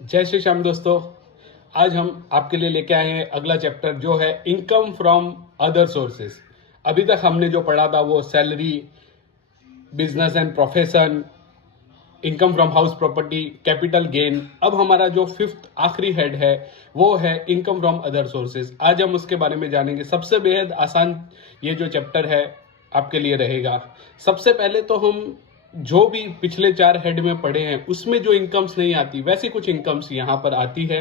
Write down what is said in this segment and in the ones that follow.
जय श्री श्याम दोस्तों। आज हम आपके लिए लेके आए हैं अगला चैप्टर जो है इनकम फ्रॉम अदर सोर्सेज। अभी तक हमने जो पढ़ा था वो salary, business and profession, income from house property, capital gain. अब हमारा जो फिफ्थ आखिरी हेड है वो है इनकम फ्रॉम अदर सोर्सेज। आज हम उसके बारे में जानेंगे। सबसे बेहद आसान ये जो चैप्टर है आपके लिए रहेगा। सबसे पहले तो हम जो भी पिछले 4 हेड में पढ़े हैं उसमें जो इनकम्स नहीं आती वैसी कुछ इनकम्स यहाँ पर आती है,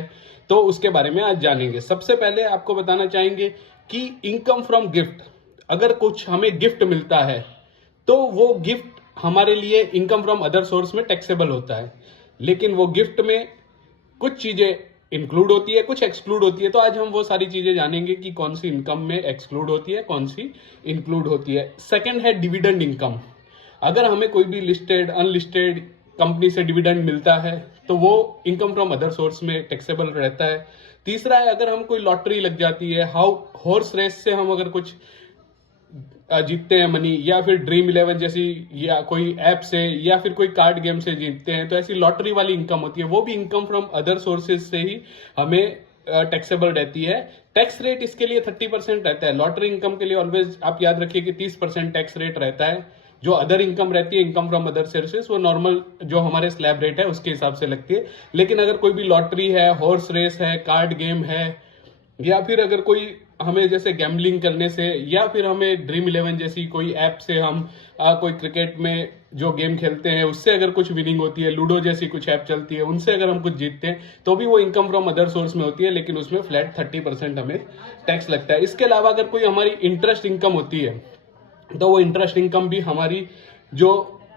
तो उसके बारे में आज जानेंगे। सबसे पहले आपको बताना चाहेंगे कि इनकम फ्रॉम गिफ्ट, अगर कुछ हमें गिफ्ट मिलता है तो वो गिफ्ट हमारे लिए इनकम फ्रॉम अदर सोर्स में टैक्सेबल होता है, लेकिन वो गिफ्ट में कुछ चीजें इंक्लूड होती है, कुछ एक्सक्लूड होती है। तो आज हम वो सारी चीजें जानेंगे कि कौन सी इनकम में एक्सक्लूड होती है, कौन सी इंक्लूड होती है। सेकंड है डिविडेंड इनकम। अगर हमें कोई भी लिस्टेड अनलिस्टेड कंपनी से डिविडेंड मिलता है तो वो इनकम फ्रॉम अदर सोर्स में टैक्सेबल रहता है। तीसरा है, अगर हम कोई लॉटरी लग जाती है, हॉर्स रेस से हम अगर कुछ जीतते हैं मनी, या फिर ड्रीम इलेवन जैसी या कोई ऐप से या फिर कोई कार्ड गेम से जीतते हैं, तो ऐसी लॉटरी वाली इनकम होती है, वो भी इनकम फ्रॉम अदर सोर्सेज से ही हमें टैक्सेबल रहती है। टैक्स रेट इसके लिए 30% रहता है। लॉटरी इनकम के लिए ऑलवेज आप याद रखिए कि 30% टैक्स रेट रहता है। जो अदर इनकम रहती है, इनकम फ्रॉम अदर सोर्सेज, वो नॉर्मल जो हमारे स्लैब रेट है उसके हिसाब से लगती है। लेकिन अगर कोई भी लॉटरी है, हॉर्स रेस है, कार्ड गेम है, या फिर अगर कोई हमें जैसे गैम्बलिंग करने से, या फिर हमें ड्रीम इलेवन जैसी कोई ऐप से हम कोई क्रिकेट में जो गेम खेलते हैं उससे अगर कुछ विनिंग होती है, लूडो जैसी कुछ ऐप चलती है उनसे अगर हम कुछ जीतते हैं, तो भी वो इनकम फ्रॉम अदर सोर्स में होती है, लेकिन उसमें फ्लैट 30% हमें टैक्स लगता है। इसके अलावा अगर कोई हमारी इंटरेस्ट इनकम होती है तो वो इंटरेस्ट इनकम भी हमारी जो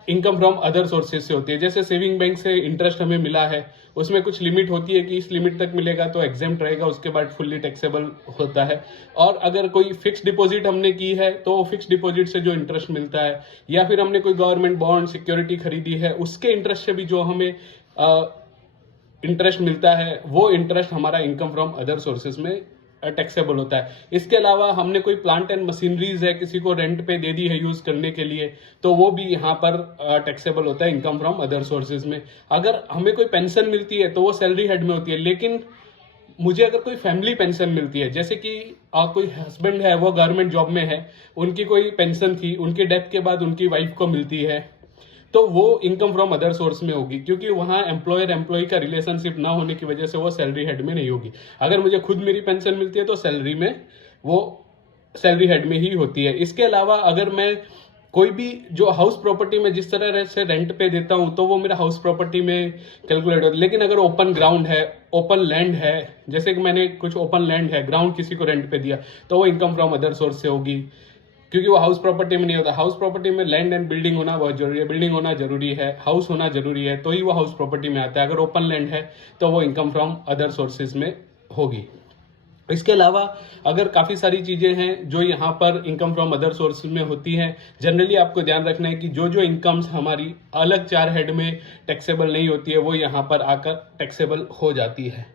इनकम फ्रॉम अदर सोर्सेज से होती है। जैसे सेविंग बैंक से इंटरेस्ट हमें मिला है, उसमें कुछ लिमिट होती है कि इस लिमिट तक मिलेगा तो एग्जेम्प्ट रहेगा, उसके बाद फुल्ली टैक्सेबल होता है। और अगर कोई फिक्स डिपॉजिट हमने की है तो फिक्स डिपॉजिट से जो इंटरेस्ट मिलता है, या फिर हमने कोई गवर्नमेंट बॉन्ड सिक्योरिटी खरीदी है उसके इंटरेस्ट से भी जो हमें इंटरेस्ट मिलता है, वो इंटरेस्ट हमारा इनकम फ्रॉम अदर सोर्सेज में टैक्सेबल होता है। इसके अलावा हमने कोई प्लांट एंड मशीनरीज है किसी को रेंट पे दे दी है यूज करने के लिए, तो वो भी यहाँ पर टैक्सेबल होता है इनकम फ्रॉम अदर सोर्सेज में। अगर हमें कोई पेंशन मिलती है तो वो सैलरी हेड में होती है, लेकिन मुझे अगर कोई फैमिली पेंशन मिलती है, जैसे कि कोई हस्बैंड है वो गवर्नमेंट जॉब में है, उनकी कोई पेंशन थी, उनकी डेथ के बाद उनकी वाइफ को मिलती है, तो वो इनकम फ्रॉम अदर सोर्स में होगी, क्योंकि वहां एम्प्लॉयर एम्प्लॉय का रिलेशनशिप ना होने की वजह से वो सैलरी हेड में नहीं होगी। अगर मुझे खुद मेरी पेंशन मिलती है तो सैलरी में वो सैलरी हेड में ही होती है। इसके अलावा अगर मैं कोई भी जो हाउस प्रॉपर्टी में जिस तरह से रेंट पे देता हूं तो वो मेरा हाउस प्रॉपर्टी में कैलकुलेट होता है। लेकिन अगर ओपन ग्राउंड है, ओपन लैंड है, जैसे कि मैंने कुछ ओपन लैंड है, ग्राउंड किसी को रेंट पे दिया, तो वो इनकम फ्रॉम अदर सोर्स से होगी, क्योंकि वो हाउस प्रॉपर्टी में नहीं होता। हाउस प्रॉपर्टी में लैंड एंड बिल्डिंग होना बहुत जरूरी है, बिल्डिंग होना जरूरी है, हाउस होना जरूरी है, तो ही वो हाउस प्रॉपर्टी में आता है। अगर ओपन लैंड है तो वो इनकम फ्रॉम अदर सोर्सेज में होगी। इसके अलावा अगर काफ़ी सारी चीज़ें हैं जो यहाँ पर इनकम फ्रॉम अदर सोर्स में होती हैं, जनरली आपको ध्यान रखना है कि जो जो इनकम्स हमारी अलग 4 हेड में टैक्सेबल नहीं होती है वो यहाँ पर आकर टैक्सेबल हो जाती है।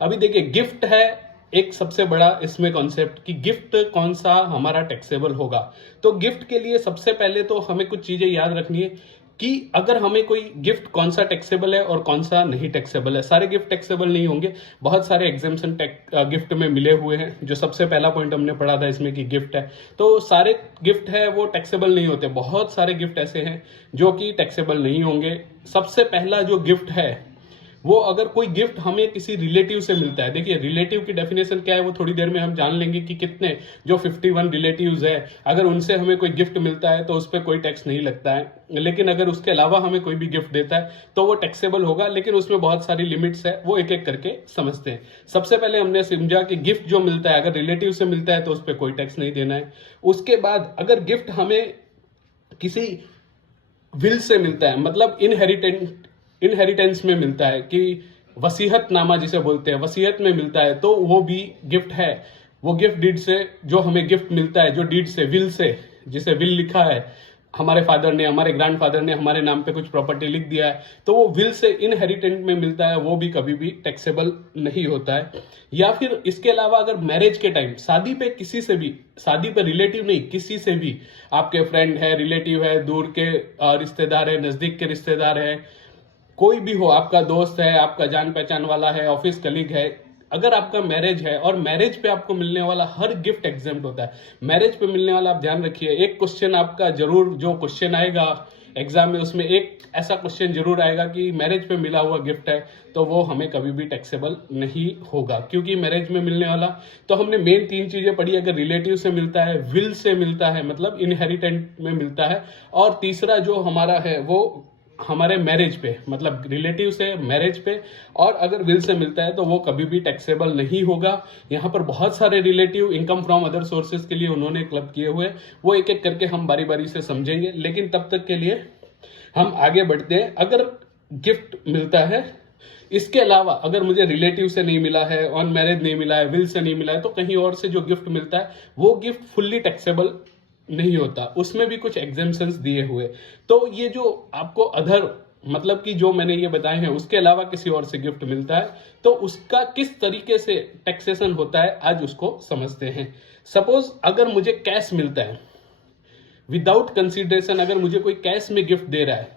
अभी देखिए, गिफ्ट है एक सबसे बड़ा इसमें कॉन्सेप्ट कि गिफ्ट कौन सा हमारा टैक्सेबल होगा। तो गिफ्ट के लिए सबसे पहले तो हमें कुछ चीजें याद रखनी है कि अगर हमें कोई गिफ्ट कौन सा टैक्सेबल है और कौन सा नहीं टैक्सेबल है। सारे गिफ्ट टैक्सेबल नहीं होंगे, बहुत सारे एग्जाम्पशन गिफ्ट में मिले हुए हैं। जो सबसे पहला पॉइंट हमने पढ़ा था इसमें कि गिफ्ट है, तो सारे गिफ्ट है वो टैक्सेबल नहीं होते। बहुत सारे गिफ्ट ऐसे हैं जो कि टैक्सेबल नहीं होंगे। सबसे पहला जो गिफ्ट है वो, अगर कोई गिफ्ट हमें किसी रिलेटिव से मिलता है, देखिए रिलेटिव की डेफिनेशन क्या है वो थोड़ी देर में हम जान लेंगे कि कितने जो 51 रिलेटिव्स है, अगर उनसे हमें कोई गिफ्ट मिलता है तो उस पर कोई टैक्स नहीं लगता है। लेकिन अगर उसके अलावा हमें कोई भी गिफ्ट देता है तो वो टैक्सेबल होगा, लेकिन उसमें बहुत सारी लिमिट्स है, वो एक एक करके समझते हैं। सबसे पहले हमने समझा कि गिफ्ट जो मिलता है अगर रिलेटिव से मिलता है तो उस पर कोई टैक्स नहीं देना है। उसके बाद अगर गिफ्ट हमें किसी विल से मिलता है, मतलब इनहेरिटेंस में मिलता है, कि वसीयत नामा जिसे बोलते हैं, वसीयत में मिलता है, तो वो भी गिफ्ट है। वो गिफ्ट डीड से जो हमें गिफ्ट मिलता है, जो डीड से, विल से, जिसे विल लिखा है, हमारे फादर ने, हमारे ग्रैंडफादर ने हमारे नाम पे कुछ प्रॉपर्टी लिख दिया है, तो वो विल से इनहेरिटेंट में मिलता है, वो भी कभी भी टैक्सेबल नहीं होता है। या फिर इसके अलावा अगर मैरिज के टाइम शादी पे किसी से भी, शादी पे रिलेटिव नहीं, किसी से भी, आपके फ्रेंड है, रिलेटिव है, दूर के रिश्तेदार है, नजदीक के रिश्तेदार है, कोई भी हो, आपका दोस्त है, आपका जान पहचान वाला है, ऑफिस कलीग है, अगर आपका मैरिज है और मैरिज पे आपको मिलने वाला हर गिफ्ट एग्जेम्प्ट होता है। मैरिज पे मिलने वाला आप ध्यान रखिए, एक क्वेश्चन आपका जरूर, जो क्वेश्चन आएगा एग्जाम में, उसमें एक ऐसा क्वेश्चन जरूर आएगा कि मैरिज पे मिला हुआ गिफ्ट है, तो वो हमें कभी भी टैक्सेबल नहीं होगा, क्योंकि मैरिज में मिलने वाला, तो हमने मेन 3 चीजें पढ़ी, अगर रिलेटिव से मिलता है, विल से मिलता है मतलब इनहेरिटेंट में मिलता है, और तीसरा जो हमारा है वो हमारे मैरिज पे, मतलब रिलेटिव से मैरिज पे, और अगर विल से मिलता है तो वो कभी भी टैक्सेबल नहीं होगा। यहाँ पर बहुत सारे relative income from other sources के लिए उन्होंने क्लब किए हुए, वो एक एक करके हम बारी बारी से समझेंगे, लेकिन तब तक के लिए हम आगे बढ़ते हैं। अगर गिफ्ट मिलता है, इसके अलावा अगर मुझे रिलेटिव से नहीं मिला है, ऑन मैरिज नहीं मिला है, विल से नहीं मिला है, तो कहीं और से जो गिफ्ट मिलता है वो गिफ्ट फुल्ली टैक्सेबल नहीं होता, उसमें भी कुछ एग्जेम्पशंस दिए हुए। तो ये जो आपको अदर, मतलब कि जो मैंने ये बताए हैं उसके अलावा किसी और से गिफ्ट मिलता है, तो उसका किस तरीके से टैक्सेशन होता है आज उसको समझते हैं। सपोज अगर मुझे कैश मिलता है, विदाउट कंसिडरेशन अगर मुझे कोई कैश में गिफ्ट दे रहा है,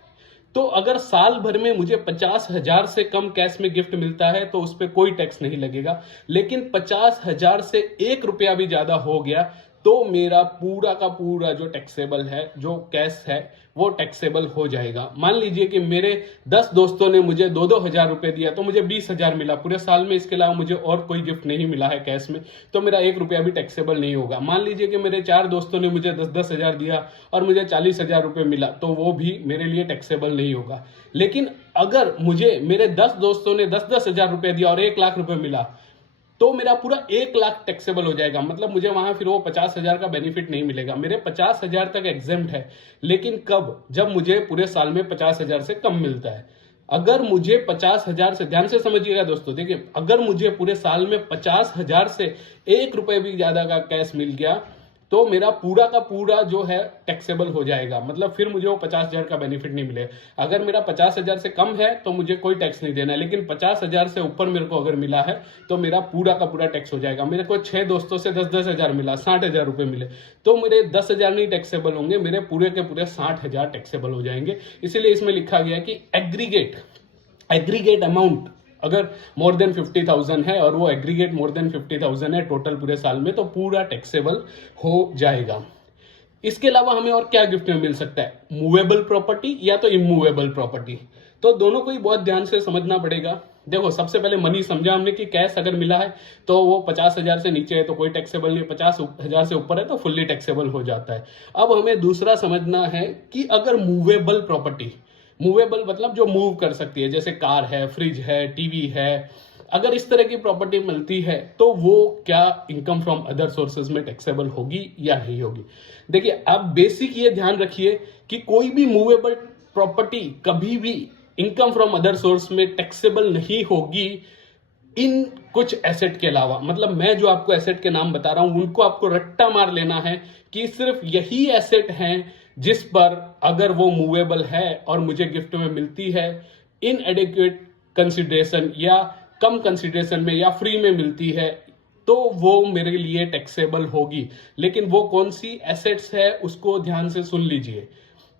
तो अगर साल भर में मुझे 50,000 से कम कैश में गिफ्ट मिलता है तो उस पर कोई टैक्स नहीं लगेगा, लेकिन 50,000 से 1 रुपया भी ज्यादा हो गया तो मेरा पूरा का पूरा जो टैक्सेबल है, जो कैश है, वो टैक्सेबल हो जाएगा। मान लीजिए कि मेरे 10 दोस्तों ने मुझे 2-2 हजार रुपए दिया, तो मुझे 20,000 मिला पूरे साल में, इसके अलावा मुझे और कोई गिफ्ट नहीं मिला है कैश में, तो मेरा 1 रुपया भी टैक्सेबल नहीं होगा। मान लीजिए कि मेरे 4 दोस्तों ने मुझे 10-10 हजार दिया और मुझे 40,000 रुपए मिला, तो वो भी मेरे लिए टैक्सेबल नहीं होगा। लेकिन अगर मुझे मेरे 10 दोस्तों ने 10-10 हजार रुपए दिया और 1 लाख रुपए मिला, तो मेरा पूरा 1 लाख टैक्सेबल हो जाएगा। मतलब मुझे वहां फिर वो 50,000 का बेनिफिट नहीं मिलेगा, मेरे 50,000 तक एग्जेम्प्ट है। लेकिन कब? जब मुझे पूरे साल में 50,000 से कम मिलता है। अगर मुझे 50,000 से, ध्यान से समझिएगा दोस्तों, देखिए, अगर मुझे पूरे साल में 50,000 से 1 रुपए भी ज्यादा का कैश मिल गया, तो मेरा पूरा का पूरा जो है टैक्सेबल हो जाएगा। मतलब फिर मुझे वो 50,000 का बेनिफिट नहीं मिलेगा। अगर मेरा 50,000 से कम है तो मुझे कोई टैक्स नहीं देना है, लेकिन 50,000 से ऊपर मेरे को अगर मिला है तो मेरा पूरा का पूरा टैक्स हो जाएगा। मेरे को 6 दोस्तों से 10-10 हजार मिला, 60,000 रुपए मिले, तो मेरे 10,000 नहीं टैक्सेबल होंगे, मेरे पूरे के पूरे 60,000 टैक्सेबल हो जाएंगे। इसीलिए इसमें लिखा गया कि एग्रीगेट अमाउंट अगर मोर देन 50,000 है और वो एग्रीगेट मोर देन 50,000 है टोटल पूरे साल में, तो पूरा टैक्सेबल हो जाएगा। इसके अलावा हमें और क्या गिफ्ट में मिल सकता है? मूवेबल प्रॉपर्टी या तो इमूवेबल प्रॉपर्टी। तो दोनों को ही बहुत ध्यान से समझना पड़ेगा। देखो, सबसे पहले मनी समझा हमने कि कैश अगर मिला है तो वो 50,000 से नीचे है तो कोई टैक्सेबल नहीं, 50,000 से ऊपर है तो फुल्ली टैक्सेबल हो जाता है। अब हमें दूसरा समझना है कि अगर मूवेबल प्रॉपर्टी, मूवेबल मतलब जो मूव कर सकती है, जैसे कार है, फ्रिज है, टीवी है, अगर इस तरह की प्रॉपर्टी मिलती है तो वो क्या इनकम फ्रॉम अदर सोर्सेज में टैक्सेबल होगी या नहीं होगी? देखिए, आप बेसिक ये ध्यान रखिए कि कोई भी मूवेबल प्रॉपर्टी कभी भी इनकम फ्रॉम अदर सोर्स में टैक्सेबल नहीं होगी इन कुछ एसेट के अलावा। मतलब मैं जो आपको एसेट के नाम बता रहा हूं उनको आपको रट्टा मार लेना है कि सिर्फ यही एसेट हैं जिस पर अगर वो मूवेबल है और मुझे गिफ्ट में मिलती है इन एडिक्वेट कंसिडरेशन या कम कंसिडरेशन में या फ्री में मिलती है, तो वो मेरे लिए टैक्सेबल होगी। लेकिन वो कौन सी एसेट्स है उसको ध्यान से सुन लीजिए,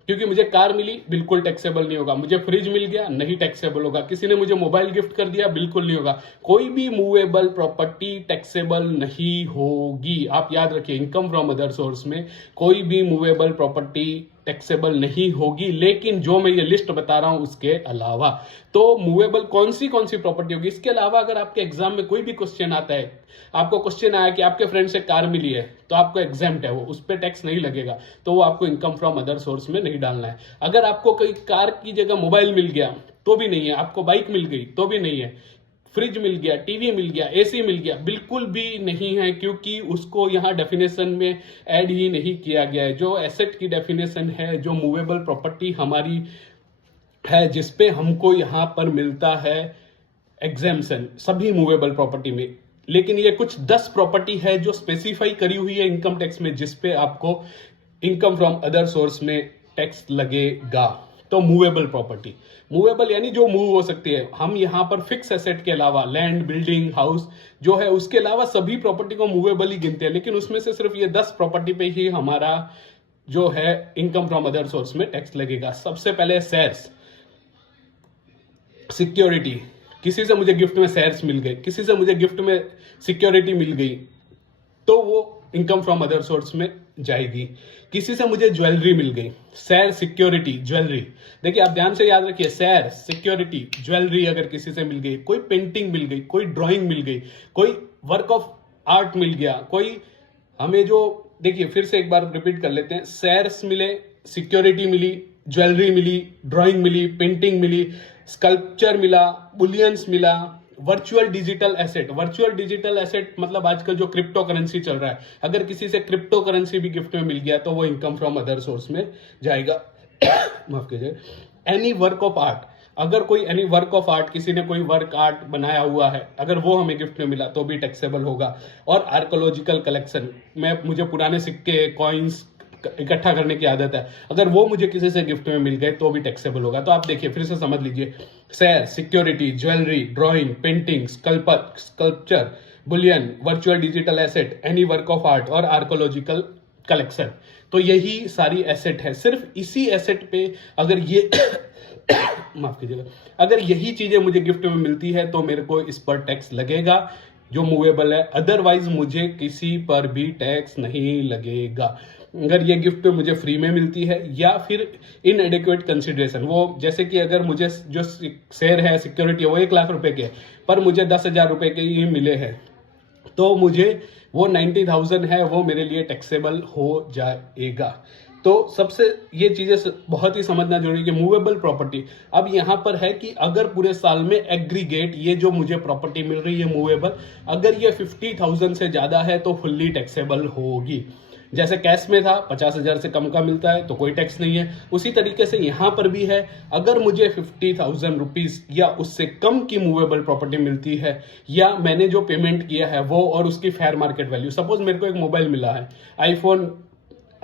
क्योंकि मुझे कार मिली, बिल्कुल टैक्सेबल नहीं होगा। मुझे फ्रिज मिल गया, नहीं टैक्सेबल होगा। किसी ने मुझे मोबाइल गिफ्ट कर दिया, बिल्कुल नहीं होगा। कोई भी मूवेबल प्रॉपर्टी टैक्सेबल नहीं होगी। आप याद रखिए, इनकम फ्रॉम अदर सोर्स में कोई भी मूवेबल प्रॉपर्टी टैक्सेबल नहीं होगी, लेकिन जो मैं ये लिस्ट बता रहा हूं उसके अलावा। तो मूवेबल कौन सी प्रॉपर्टी होगी? इसके अलावा अगर आपके एग्जाम में कोई भी क्वेश्चन आता है, आपको क्वेश्चन आया कि आपके फ्रेंड से कार मिली है तो आपको एग्जेम्प्ट है, वो उस पर टैक्स नहीं लगेगा, तो वो आपको इनकम फ्रॉम अदर सोर्स में नहीं डालना है। अगर आपको कोई कार की जगह मोबाइल मिल गया तो भी नहीं है, आपको बाइक मिल गई तो भी नहीं है, फ्रिज मिल गया, टीवी मिल गया, एसी मिल गया, बिल्कुल भी नहीं है, क्योंकि उसको यहाँ डेफिनेशन में ऐड ही नहीं किया गया है। जो एसेट की डेफिनेशन है, जो मूवेबल प्रॉपर्टी हमारी है, जिसपे हमको यहाँ पर मिलता है एग्जेम्पशन सभी मूवेबल प्रॉपर्टी में, लेकिन ये कुछ 10 प्रॉपर्टी है जो स्पेसिफाई करी हुई है इनकम टैक्स में, जिसपे आपको इनकम फ्रॉम अदर सोर्स में टैक्स लगेगा। तो मूवेबल प्रॉपर्टी, मूवेबल यानी जो मूव हो सकती है। हम यहाँ पर फिक्स एसेट के अलावा लैंड, बिल्डिंग, हाउस जो है उसके अलावा सभी प्रॉपर्टी को मूवेबल ही गिनते हैं, लेकिन उसमें से सिर्फ ये 10 प्रॉपर्टी पे ही हमारा जो है इनकम फ्रॉम अदर सोर्स में टैक्स लगेगा। सबसे पहले शेयर्स। सिक्योरिटी, किसी से मुझे गिफ्ट में शेयर्स मिल गए, किसी से मुझे गिफ्ट में सिक्योरिटी मिल गई, तो वो इनकम फ्रॉम अदर सोर्स में जाएगी। किसी से मुझे ज्वेलरी मिल गई, शेयर, सिक्योरिटी, ज्वेलरी। देखिए आप ध्यान से याद रखिए, शेयर, सिक्योरिटी, ज्वेलरी अगर किसी से मिल गई, कोई पेंटिंग मिल गई, कोई ड्राइंग मिल गई, कोई वर्क ऑफ आर्ट मिल गया, कोई हमें जो, देखिए फिर से एक बार रिपीट कर लेते हैं, शेयर्स मिले, सिक्योरिटी मिली, ज्वेलरी मिली, ड्राइंग मिली, पेंटिंग मिली, स्कल्पचर मिला, बुलियंस मिला, virtual digital asset. Virtual digital asset मतलब आजकल जो क्रिप्टो करेंसी चल रहा है, अगर किसी से क्रिप्टो करेंसी भी गिफ्ट में मिल गया तो वो इनकम फ्रॉम अदर सोर्स में जाएगा। माफ कीजिए। एनी वर्क ऑफ आर्ट, अगर कोई एनी वर्क ऑफ आर्ट, किसी ने कोई वर्क आर्ट बनाया हुआ है, अगर वो हमें गिफ्ट में मिला तो भी टैक्सेबल होगा। और आर्कोलॉजिकल कलेक्शन में मुझे पुराने सिक्के, कॉइन्स इकट्ठा करने की आदत है, अगर वो मुझे किसी से गिफ्ट में मिल गए तो भी टैक्सेबल होगा। तो आप देखिए फिर से समझ लीजिए, share, security, jewellery, drawing, painting, sculpture, Boolean, virtual digital asset, any work of art और आर्कोलॉजिकल कलेक्शन। तो यही सारी एसेट है। सिर्फ इसी एसेट पे अगर ये माफ कीजिएगा, अगर यही चीजें मुझे गिफ्ट में मिलती है तो मेरे को इस पर टैक्स लगेगा जो मूवेबल है, अदरवाइज मुझे किसी पर भी टैक्स नहीं लगेगा। अगर ये गिफ्ट मुझे फ्री में मिलती है या फिर इन एडिक्वेट कंसिडरेशन, वो जैसे कि अगर मुझे जो शेयर है, सिक्योरिटी है, वो 1 लाख रुपए के पर मुझे 10,000 रुपए के ही मिले हैं, तो मुझे वो 90,000 है वो मेरे लिए टैक्सेबल हो जाएगा। तो सबसे ये चीजें बहुत ही समझना जरूरी है कि मूवेबल प्रॉपर्टी, अब यहां पर है कि अगर पूरे साल में एग्रीगेट ये जो मुझे प्रॉपर्टी मिल रही है मूवेबल, अगर ये 50,000 से ज्यादा है तो फुल्ली टैक्सेबल होगी। जैसे कैश में था 50,000 से कम का मिलता है तो कोई टैक्स नहीं है, उसी तरीके से यहां पर भी है। अगर मुझे 50,000 रुपीज या उससे कम की मूवेबल प्रॉपर्टी मिलती है, या मैंने जो पेमेंट किया है वो और उसकी फेयर मार्केट वैल्यू, सपोज मेरे को एक मोबाइल मिला है, आईफोन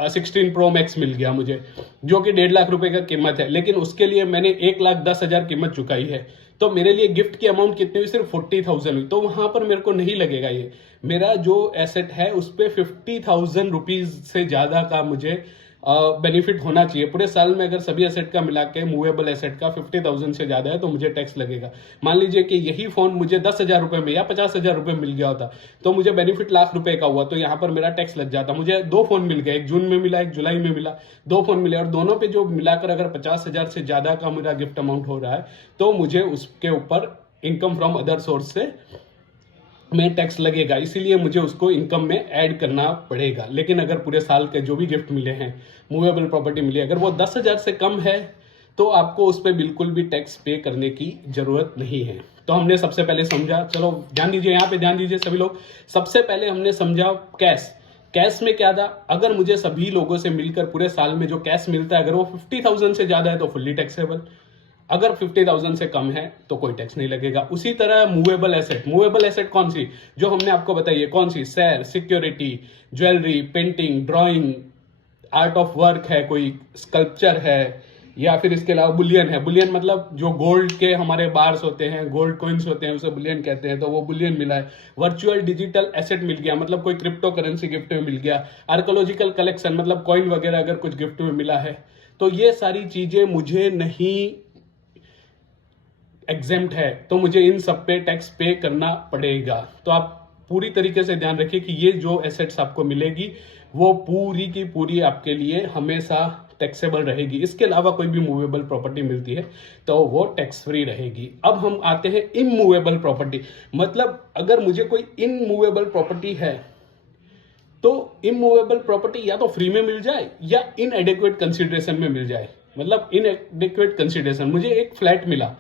16 प्रो मैक्स मिल गया मुझे, जो कि 1.5 लाख रुपए का कीमत है, लेकिन उसके लिए मैंने 1,10,000 कीमत चुकाई है, तो मेरे लिए गिफ्ट की अमाउंट कितनी हुई? सिर्फ 40,000 हुई। तो वहां पर मेरे को नहीं लगेगा ये, मेरा जो एसेट है उस पर 50,000 रुपीज से ज्यादा का मुझे बेनिफिट होना चाहिए। पूरे साल में अगर सभी एसेट का मिला के मूवेबल एसेट का 50,000 से ज्यादा है तो मुझे टैक्स लगेगा। मान लीजिए कि यही फोन मुझे 10,000 रुपए में या 50,000 रुपए मिल गया होता तो मुझे बेनिफिट लाख रुपए का हुआ, तो यहाँ पर मेरा टैक्स लग जाता। मुझे 2 फोन मिल गए, एक जून में मिला, एक जुलाई में मिला, 2 फोन मिले और दोनों पे जो मिलाकर अगर 50,000 से ज्यादा का मेरा गिफ्ट अमाउंट हो रहा है तो मुझे उसके ऊपर इनकम फ्रॉम अदर सोर्स से में टैक्स लगेगा, इसीलिए मुझे उसको इनकम में ऐड करना पड़ेगा। लेकिन अगर पूरे साल के जो भी गिफ्ट मिले हैं, मूवेबल प्रॉपर्टी मिली, अगर वो 10,000 से कम है तो आपको उस पर बिल्कुल भी टैक्स पे करने की जरूरत नहीं है। तो हमने सबसे पहले समझा, चलो ध्यान दीजिए, यहाँ पे ध्यान दीजिए सभी लोग, सबसे पहले हमने समझा कैश। कैश में क्या था? अगर मुझे सभी लोगों से मिलकर पूरे साल में जो कैश मिलता है अगर वो 50,000 से ज्यादा है तो फुल्ली टैक्सेबल, अगर 50,000 से कम है तो कोई टैक्स नहीं लगेगा। उसी तरह मूवेबल एसेट, मूवेबल एसेट कौन सी? जो हमने आपको बताई है, कौन सी? Share, security, jewellery, painting, drawing, art of work है, कोई स्कल्पचर है, या फिर इसके अलावा बुलियन है। बुलियन मतलब जो गोल्ड के हमारे बार्स होते हैं, गोल्ड कॉइन्स होते हैं, उसे बुलियन कहते हैं, तो वो बुलियन मिला है। वर्चुअल डिजिटल एसेट मिल गया, मतलब कोई क्रिप्टो करेंसी गिफ्ट में मिल गया। आर्कोलॉजिकल कलेक्शन मतलब कॉइन वगैरह अगर कुछ गिफ्ट में मिला है, तो ये सारी चीजें मुझे नहीं एग्जेम्प्ट है तो मुझे इन सब पे टैक्स पे करना पड़ेगा। तो आप पूरी तरीके से ध्यान रखिए कि ये जो एसेट्स आपको मिलेगी वो पूरी की पूरी आपके लिए हमेशा टैक्सेबल रहेगी। इसके अलावा कोई भी मूवेबल प्रॉपर्टी मिलती है तो वो टैक्स फ्री रहेगी। अब हम आते हैं इमूवेबल प्रॉपर्टी, मतलब अगर मुझे कोई इनमूवेबल प्रॉपर्टी है तो इमूवेबल प्रॉपर्टी या तो फ्री में मिल जाए या इनएडिक्वेट कंसिडरेशन में मिल जाए। मतलब इनएडिक्वेट कंसिडरेशन, मुझे एक फ्लैट मिला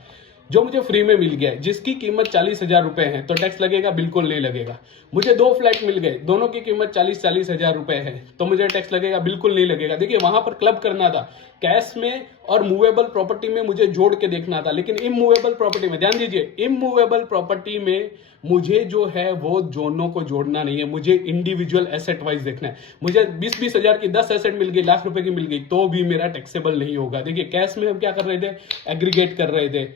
जो मुझे फ्री में मिल गया, जिसकी कीमत 40,000 रुपए है, तो टैक्स लगेगा? बिल्कुल नहीं लगेगा। मुझे 2 फ्लैट मिल गए, दोनों की कीमत 40,000 रुपए है, तो मुझे टैक्स लगेगा? बिल्कुल नहीं लगेगा। देखिए वहां पर क्लब करना था, कैश में और मूवेबल प्रॉपर्टी में मुझे जोड़ के देखना था, लेकिन इमूवेबल प्रॉपर्टी में ध्यान दीजिए, इमूवेबल प्रॉपर्टी में मुझे जो है वो दोनों को जोड़ना नहीं है, मुझे इंडिविजुअल एसेट वाइज देखना है। मुझे 20-20 हजार की 10 एसेट मिल गई, लाख रुपए की मिल गई, तो भी मेरा टैक्सेबल नहीं होगा। देखिए कैश में हम क्या कर रहे थे? एग्रीगेट कर रहे थे।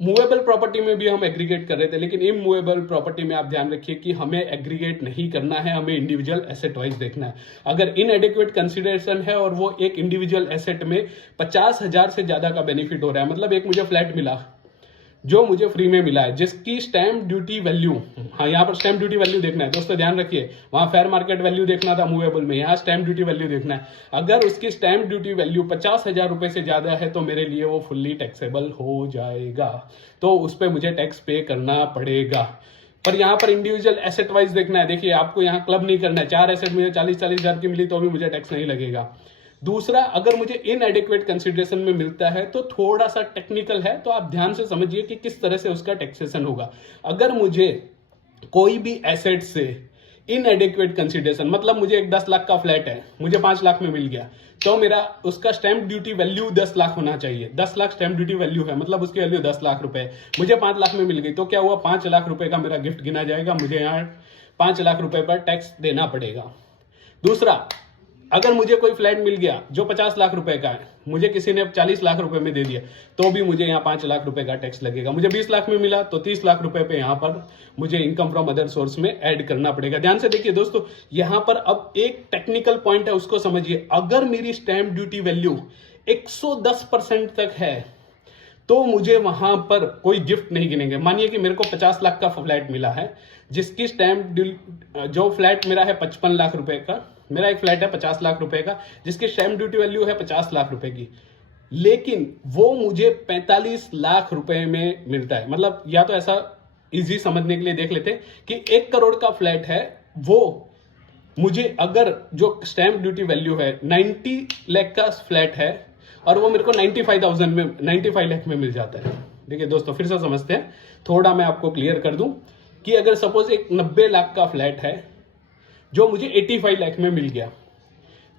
मूवेबल प्रॉपर्टी में भी हम एग्रीगेट कर रहे थे, लेकिन इमूवेबल प्रॉपर्टी में आप ध्यान रखिए कि हमें एग्रीगेट नहीं करना है, हमें इंडिविजुअल एसेट वाइज देखना है। अगर इनएडिक्वेट कंसिडरेशन है और वो एक इंडिविजुअल एसेट में 50,000 से ज्यादा का बेनिफिट हो रहा है, मतलब एक मुझे फ्लैट मिला जो मुझे फ्री में मिला है, जिसकी स्टैम्प ड्यूटी वैल्यू, हाँ यहाँ पर स्टैम्प ड्यूटी वैल्यू देखना है दोस्तों, ध्यान रखिए, वहाँ फेयर मार्केट वैल्यू देखना था मूवेबल में, यहाँ स्टैम्प ड्यूटी वैल्यू देखना है। अगर उसकी स्टैम्प ड्यूटी वैल्यू 50,000 रुपए से ज्यादा है तो मेरे लिए वो फुल्ली टैक्सेबल हो जाएगा, तो उस पर मुझे टैक्स पे करना पड़ेगा। पर यहाँ पर इंडिविजुअल एसेट वाइज देखना है। देखिए आपको यहाँ क्लब नहीं करना है, 4 एसेट मुझे 40-40 हजार की मिली तो भी मुझे टैक्स नहीं लगेगा। दूसरा, अगर मुझे इनएडिक्वेट कंसिडरेशन में मिलता है तो थोड़ा सा टेक्निकल है, तो आप ध्यान से समझिए कि किस तरह से उसका टैक्सेशन होगा। अगर मुझे कोई भी एसेट से इनएडिक्वेट कंसिडरेशन, मतलब मुझे एक 10 लाख का फ्लैट है, मुझे 5 लाख में मिल गया, तो मेरा उसका स्टैम्प ड्यूटी वैल्यू 10 लाख होना चाहिए। 10 लाख स्टैम्प ड्यूटी वैल्यू है, मतलब उसकी वैल्यू 10 लाख रुपए, मुझे 5 लाख में मिल गई, तो क्या हुआ, 5 लाख रुपए का मेरा गिफ्ट गिना जाएगा, मुझे यहाँ 5 लाख रुपए पर टैक्स देना पड़ेगा। दूसरा, अगर मुझे कोई फ्लैट मिल गया जो 50 लाख रुपए का है, मुझे किसी ने 40 लाख रुपए में दे दिया, तो भी मुझे यहाँ 5 लाख रुपए का टैक्स लगेगा। मुझे 20 लाख में मिला तो 30 लाख रुपए पे यहाँ पर मुझे इनकम फ्रॉम अदर सोर्स में ऐड करना पड़ेगा। ध्यान से देखिए दोस्तों, यहाँ पर अब एक टेक्निकल पॉइंट है, उसको समझिए। अगर मेरी स्टैम्प ड्यूटी वैल्यू 110% तक है तो मुझे वहां पर कोई गिफ्ट नहीं गिनेंगे। मानिए कि मेरे को 50 लाख का फ्लैट मिला है, जिसकी स्टैम्प, जो फ्लैट मेरा है 55 लाख रुपए का, मेरा एक फ्लैट है 50 लाख रुपए का, जिसकी स्टैम्प ड्यूटी वैल्यू है 50 लाख रुपए की, लेकिन वो मुझे 45 लाख रुपए में मिलता है। मतलब या तो ऐसा इजी समझने के लिए देख लेते हैं कि 1 करोड़ का फ्लैट है, वो मुझे, अगर जो स्टैम्प ड्यूटी वैल्यू है 90 लाख का फ्लैट है और वो मेरे को 95 लाख में मिल जाता है। देखिए दोस्तों, फिर से समझते हैं, थोड़ा मैं आपको क्लियर कर दूं कि अगर सपोज एक 90 लाख का फ्लैट है जो मुझे 85 लाख में मिल गया,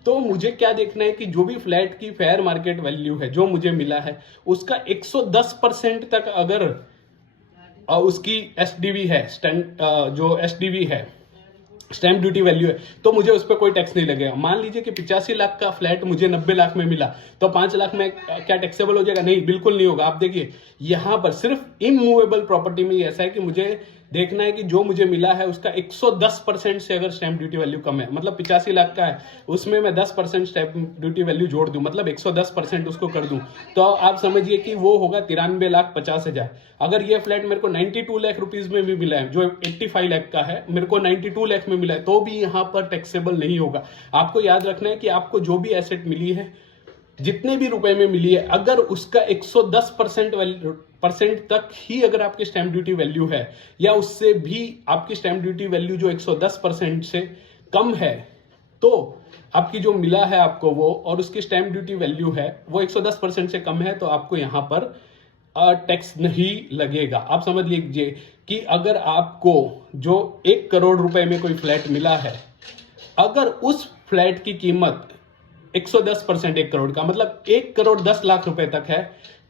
तो मुझे क्या देखना है कि जो भी फ्लैट की फेयर मार्केट वैल्यू है जो मुझे मिला है, उसका 110% तक अगर उसकी एसडीवी है, जो एसडीवी है, स्टैम्प ड्यूटी वैल्यू है, तो मुझे उस पर कोई टैक्स नहीं लगेगा। मान लीजिए कि 85 लाख का फ्लैट मुझे 90 लाख में मिला, तो 5 लाख में क्या टैक्सेबल हो जाएगा? नहीं, बिल्कुल नहीं होगा। आप देखिए यहां पर सिर्फ इमूवेबल प्रॉपर्टी में ऐसा है कि मुझे देखना है कि जो मुझे मिला है उसका 110% से अगर स्टैम्प ड्यूटी वैल्यू कम है, मतलब 85 लाख का है, उसमें मैं 10% स्टैम्प ड्यूटी वैल्यू जोड़ दूं, मतलब 110% उसको कर दूं, तो आप समझिए कि वो होगा 93,50,000। अगर ये फ्लैट मेरे को 92 लाख रुपीज में भी मिला है, जो 85 लाख का है, मेरे को 92 लाख में मिला है, तो भी यहां पर टैक्सेबल नहीं होगा। आपको याद रखना है कि आपको जो भी एसेट मिली है, जितने भी रुपए में मिली है, अगर उसका 110% तक ही अगर आपकी स्टैम्प ड्यूटी वैल्यू है, या उससे भी आपकी स्टैम्प ड्यूटी वैल्यू जो 110% से कम है, तो आपकी जो मिला है आपको वो, और उसकी स्टैम्प ड्यूटी वैल्यू है वो 110% से कम है, तो आपको यहां पर टैक्स नहीं लगेगा। आप समझ लीजिए कि अगर आपको जो 1 करोड़ रुपए में कोई फ्लैट मिला है, अगर उस फ्लैट की कीमत 110% 1 करोड़ का, मतलब 1 करोड़ 10 लाख रुपए तक है,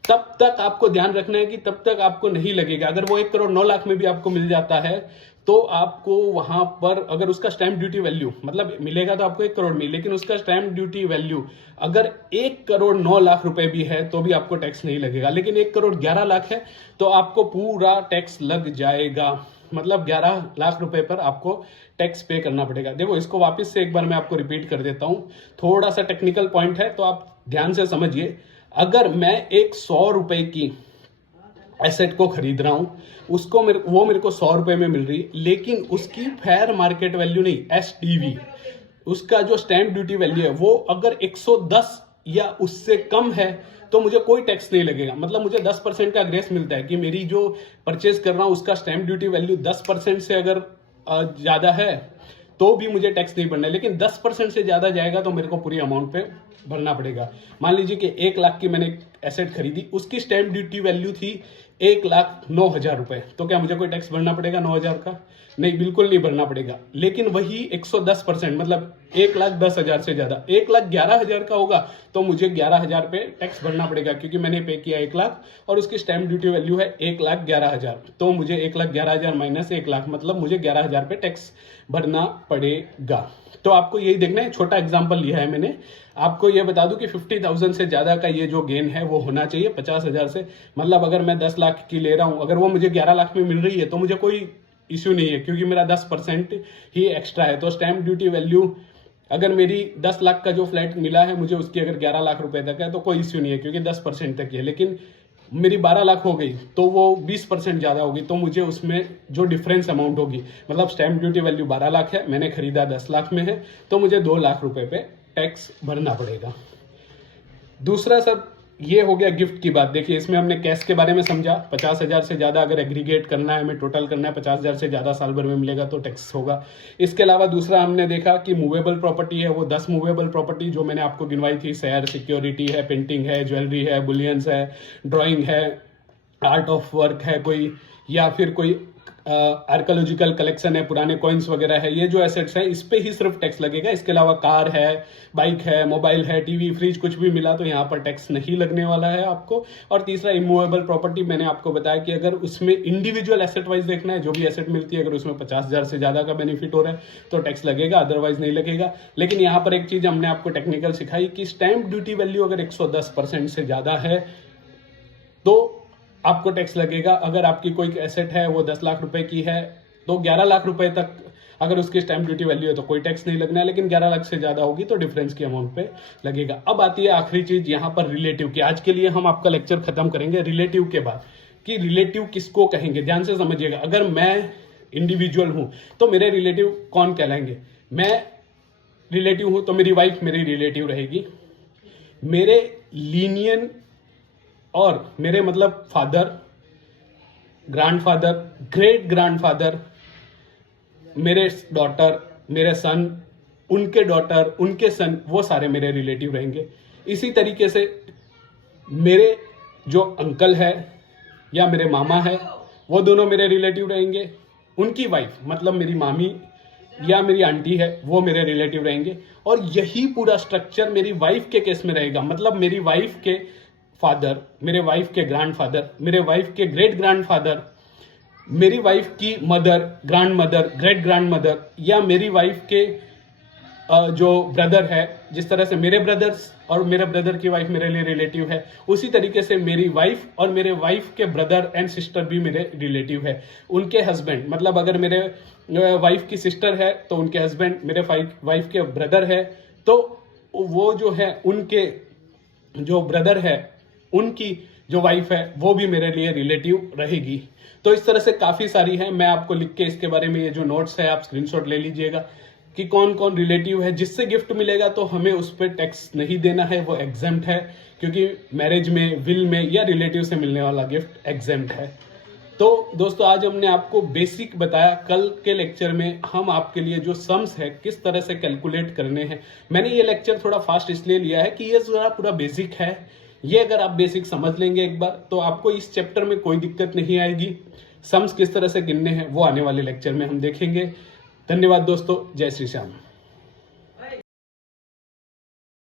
तब तक आपको ध्यान रखना है कि तब तक आपको नहीं लगेगा। अगर वो 1 करोड़ 9 लाख में भी आपको मिल जाता है, तो आपको वहां पर अगर उसका स्टैम्प ड्यूटी वैल्यू, मतलब मिलेगा तो आपको 1 करोड़ में, लेकिन उसका स्टैम्प ड्यूटी वैल्यू अगर 1 करोड़ 9 लाख रुपए भी है तो भी आपको टैक्स नहीं लगेगा। लेकिन 1 करोड़ 11 लाख है तो आपको पूरा टैक्स लग जाएगा, मतलब 11 लाख रुपए पर आपको टैक्स पे करना पड़ेगा। देखो, इसको वापस से एक बार मैं आपको रिपीट कर देता हूं, थोड़ा सा टेक्निकल पॉइंट है तो आप ध्यान से समझिए। अगर मैं एक 100 रुपए की एसेट को खरीद रहा हूं, उसको वो मेरे को 100 रुपए में मिल रही, लेकिन उसकी फेयर मार्केट वैल्यू नहीं, एसडीवी, उसका जो स्टैम्प ड्यूटी वैल्यू है वो अगर 110 या उससे कम है, तो मुझे कोई टैक्स नहीं लगेगा। मतलब मुझे 10% का ग्रेस मिलता है कि मेरी जो परचेज कर रहा हूं उसका स्टैम्प ड्यूटी वैल्यू 10% से अगर ज्यादा है तो भी मुझे टैक्स नहीं भरना है, लेकिन 10% से ज्यादा जाएगा तो मेरे को पूरी अमाउंट पे भरना पड़ेगा। मान लीजिए कि 1 लाख की मैंने एसेट खरीदी, उसकी स्टैम्प ड्यूटी वैल्यू थी 1,09,000 रुपए, तो क्या मुझे कोई टैक्स भरना पड़ेगा 9,000 का? नहीं, बिल्कुल नहीं भरना पड़ेगा। लेकिन वही 110%, मतलब 1,10,000 से ज्यादा 1,11,000 का होगा तो मुझे 11,000 पे टैक्स भरना पड़ेगा, क्योंकि मैंने पे किया 1 लाख और उसकी स्टैम्प ड्यूटी वैल्यू है 1,11,000, तो मुझे 1,11,000 माइनस 1 लाख, मतलब मुझे 11,000 पे टैक्स भरना पड़ेगा। तो आपको यही देखना है, छोटा एग्जाम्पल लिया है मैंने। आपको ये बता दूं कि 50,000 से ज्यादा का ये जो गेन है वो होना चाहिए 50,000 से। मतलब अगर मैं 10 लाख की ले रहा हूं, अगर वो मुझे 11 लाख में मिल रही है तो मुझे कोई इश्यू नहीं है, क्योंकि मेरा 10% ही एक्स्ट्रा है। तो स्टैम्प ड्यूटी वैल्यू अगर मेरी 10 लाख का जो फ्लैट मिला है मुझे, उसकी अगर 11 लाख रुपए तक है तो कोई इश्यू नहीं है, क्योंकि 10% तक ही है। लेकिन मेरी 12 लाख हो गई तो वो 20% ज़्यादा होगी, तो मुझे उसमें जो डिफरेंस अमाउंट होगी, मतलब स्टैम्प ड्यूटी वैल्यू 12 लाख है, मैंने खरीदा 10 लाख में है, तो मुझे 2 लाख रुपए पे टैक्स भरना पड़ेगा। दूसरा सर ये हो गया गिफ्ट की बात। देखिए इसमें हमने कैश के बारे में समझा, 50,000 से ज़्यादा अगर एग्रीगेट करना है, हमें टोटल करना है, 50,000 से ज़्यादा साल भर में मिलेगा तो टैक्स होगा। इसके अलावा दूसरा हमने देखा कि मूवेबल प्रॉपर्टी है, वो 10 मूवेबल प्रॉपर्टी जो मैंने आपको गिनवाई थी, शेयर, सिक्योरिटी है, पेंटिंग है, ज्वेलरी है, बुलियंस है, ड्राइंग है, आर्ट ऑफ वर्क है कोई, या फिर कोई आर्कोलॉजिकल कलेक्शन है, पुराने कॉइन्स वगैरह है, ये जो एसेट्स हैं इस पे ही सिर्फ टैक्स लगेगा। इसके अलावा कार है, बाइक है, मोबाइल है, टीवी, फ्रिज कुछ भी मिला तो यहाँ पर टैक्स नहीं लगने वाला है आपको। और तीसरा इमूवेबल प्रॉपर्टी, मैंने आपको बताया कि अगर उसमें इंडिविजुअल एसेट वाइज देखना है, जो भी एसेट मिलती है, अगर उसमें 50,000 से ज़्यादा का बेनिफिट हो रहा है तो टैक्स लगेगा, अदरवाइज नहीं लगेगा। लेकिन यहाँ पर एक चीज़ हमने आपको टेक्निकल सिखाई कि स्टैम्प ड्यूटी वैल्यू अगर 110% से ज़्यादा है तो आपको टैक्स लगेगा। अगर आपकी कोई एसेट है वो 10 लाख रुपए की है तो 11 लाख रुपए तक अगर उसकी स्टैम्प ड्यूटी वैल्यू है तो कोई टैक्स नहीं लगना है, लेकिन 11 लाख से ज़्यादा होगी तो डिफरेंस की अमाउंट पे लगेगा। अब आती है आखिरी चीज़ यहाँ पर रिलेटिव की। आज के लिए हम आपका लेक्चर खत्म करेंगे रिलेटिव के बाद, कि रिलेटिव किसको कहेंगे। ध्यान से समझिएगा, अगर मैं इंडिविजुअल हूँ तो मेरे रिलेटिव कौन कहलाएंगे। मैं रिलेटिव हूँ तो मेरी वाइफ मेरी रिलेटिव रहेगी, मेरे लीनियन और मेरे मतलब फादर, ग्रैंडफादर, ग्रेट ग्रैंडफादर, मेरे डॉटर, मेरे सन, उनके डॉटर, उनके सन, वो सारे मेरे रिलेटिव रहेंगे। इसी तरीके से मेरे जो अंकल है या मेरे मामा है वो दोनों मेरे रिलेटिव रहेंगे, उनकी वाइफ मतलब मेरी मामी या मेरी आंटी है वो मेरे रिलेटिव रहेंगे। और यही पूरा स्ट्रक्चर मेरी वाइफ के केस में रहेगा, मतलब मेरी वाइफ के फादर, मेरे वाइफ के ग्रैंडफादर, मेरे वाइफ के ग्रेट ग्रैंडफादर, मेरी वाइफ की mother, grand mother, great grand mother, या मेरी वाइफ के जो ब्रदर है, जिस तरह से मेरे ब्रदर्स और मेरे ब्रदर की वाइफ मेरे लिए रिलेटिव है, उसी तरीके से मेरी वाइफ और मेरे वाइफ के ब्रदर एंड सिस्टर भी मेरे रिलेटिव है। उनके हस्बैंड, मतलब अगर मेरे वाइफ की सिस्टर है तो उनके हस्बैंड मेरे वाइफ के ब्रदर है, तो वो जो है उनके जो ब्रदर है उनकी जो वाइफ है वो भी मेरे लिए रिलेटिव रहेगी। तो इस तरह से काफ़ी सारी है, मैं आपको लिख के इसके बारे में ये जो नोट्स है आप स्क्रीनशॉट ले लीजिएगा कि कौन कौन रिलेटिव है। जिससे गिफ्ट मिलेगा तो हमें उस पर टैक्स नहीं देना है, वो एग्जेम्प्ट है, क्योंकि मैरिज में, विल में या रिलेटिव से मिलने वाला गिफ्ट एग्जेम्प्ट है। तो दोस्तों आज हमने आपको बेसिक बताया, कल के लेक्चर में हम आपके लिए जो सम्स है किस तरह से कैलकुलेट करने हैं। मैंने ये लेक्चर थोड़ा फास्ट इसलिए लिया है कि ये जरा पूरा बेसिक है, ये अगर आप बेसिक समझ लेंगे एक बार तो आपको इस चैप्टर में कोई दिक्कत नहीं आएगी। सम्स किस तरह से गिनने हैं वो आने वाले लेक्चर में हम देखेंगे। धन्यवाद दोस्तों, जय श्री श्याम।